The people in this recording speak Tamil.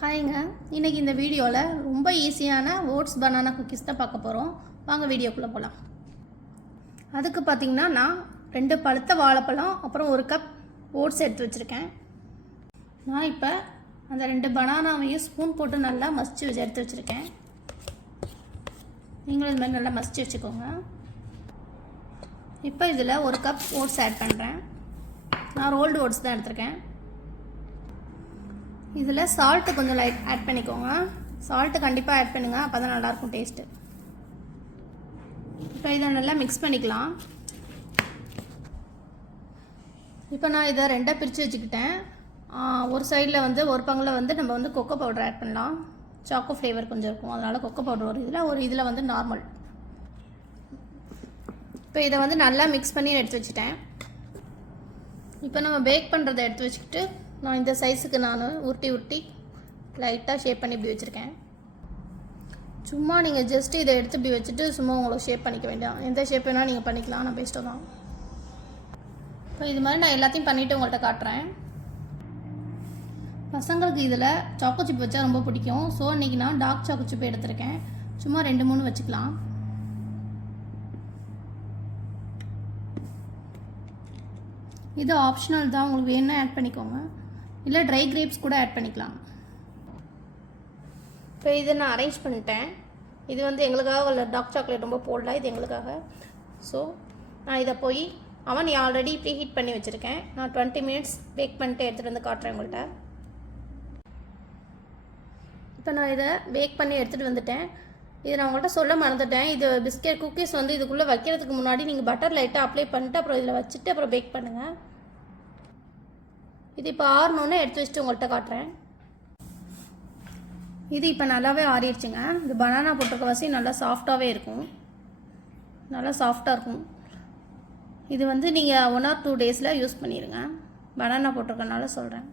ஹாய்ங்க, இன்றைக்கி இந்த வீடியோவில் ரொம்ப ஈஸியான ஓட்ஸ் பனானா குக்கீஸ் தான் பார்க்க போகிறோம். வாங்க வீடியோக்குள்ளே போகலாம். அதுக்கு பார்த்திங்கன்னா நான் 2 பழுத்த வாழைப்பழம் அப்புறம் 1 கப் ஓட்ஸ் எடுத்து வச்சுருக்கேன். நான் இப்போ அந்த 2 பனானாவையும் ஸ்பூன் போட்டு நல்லா மசிச்சு எடுத்து வச்சுருக்கேன். நீங்களும் இது மாதிரி நல்லா மசிச்சு வச்சுக்கோங்க. இப்போ இதில் 1 கப் ஓட்ஸ் ஆட் பண்ணுறேன். நான் ரோல்டு ஓட்ஸ் தான் எடுத்திருக்கேன். இதில் சால்ட்டு கொஞ்சம் லைட் ஆட் பண்ணிக்கோங்க. சால்ட்டு கண்டிப்பாக ஆட் பண்ணுங்கள், அப்போ தான் நல்லாயிருக்கும் டேஸ்ட்டு. இப்போ இதை நல்லா மிக்ஸ் பண்ணிக்கலாம். இப்போ நான் இதை 2ஆக பிரித்து வச்சுக்கிட்டேன். ஒரு சைடில் வந்து ஒரு பங்கில் வந்து நம்ம வந்து கொக்கோ பவுடர் ஆட் பண்ணலாம். சாக்கோ ஃப்ளேவர் கொஞ்சம் இருக்கும், அதனால் கொக்கோ பவுடர் ஒரு இதில் வந்து நார்மல். இப்போ இதை வந்து நல்லா மிக்ஸ் பண்ணி எடுத்து வச்சுட்டேன். இப்போ நம்ம பேக் பண்ணுறதை எடுத்து வச்சுக்கிட்டு நான் இந்த சைஸுக்கு நான் உருட்டி லைட்டாக ஷேப் பண்ணி இப்படி வச்சுருக்கேன். சும்மா நீங்கள் ஜஸ்ட் இதை எடுத்து இப்படி வச்சுட்டு சும்மா உங்களுக்கு ஷேப் பண்ணிக்க வேண்டாம். எந்த ஷேப் வேணால் நீங்கள் பண்ணிக்கலாம், நான் பெஸ்ட்டாக தான். இப்போ இது மாதிரி நான் எல்லாத்தையும் பண்ணிவிட்டு உங்கள்கிட்ட காட்டுறேன். பசங்களுக்கு இதில் சாக்கோ சிப் வச்சா ரொம்ப பிடிக்கும். ஸோ இன்றைக்கி நான் டார்க் சாக்கோ சிப் எடுத்திருக்கேன். சும்மா 2-3 வச்சுக்கலாம். இது ஆப்ஷனல் தான், உங்களுக்கு வேணும்னா ஆட் பண்ணிக்கோங்க, இல்லை ட்ரை கிரேப்ஸ் கூட ஆட் பண்ணிக்கலாம். இப்போ இதை நான் அரேஞ்ச் பண்ணிட்டேன். இது வந்து எங்களுக்காக டார்க் சாக்லேட் ரொம்ப போடல, இது எங்களுக்காக. ஸோ நான் இதை போய் அவன் ஆல்ரெடி ப்ரீ ஹீட் பண்ணி வச்சுருக்கேன். நான் 20 மினிட்ஸ் பேக் பண்ணிட்டு எடுத்துகிட்டு வந்து காட்டுறேன் உங்கள்கிட்ட. இப்போ நான் இதை பேக் பண்ணி எடுத்துகிட்டு வந்துட்டேன். இதை நான் உங்கள்கிட்ட சொல்ல மறந்துட்டேன். இது பிஸ்கெட் குக்கீஸ் வந்து இதுக்குள்ளே வைக்கிறதுக்கு முன்னாடி நீங்கள் பட்டர் லைட்டாக அப்ளை பண்ணிட்டு அப்புறம் இதில் வச்சுட்டு அப்புறம் பேக் பண்ணுங்கள். இது இப்போ ஆறணுன்னு எடுத்து வச்சுட்டு உங்கள்கிட்ட காட்டுறேன். இது இப்போ நல்லாவே ஆறிடுச்சுங்க. இது பனானா போட்டிருக்க வாசி நல்லா சாஃப்டாகவே இருக்கும், நல்லா சாஃப்டாக இருக்கும். இது வந்து நீங்கள் 1 or 2 டேஸில் யூஸ் பண்ணிடுங்க. பனானா போட்டிருக்கனால சொல்கிறேன்.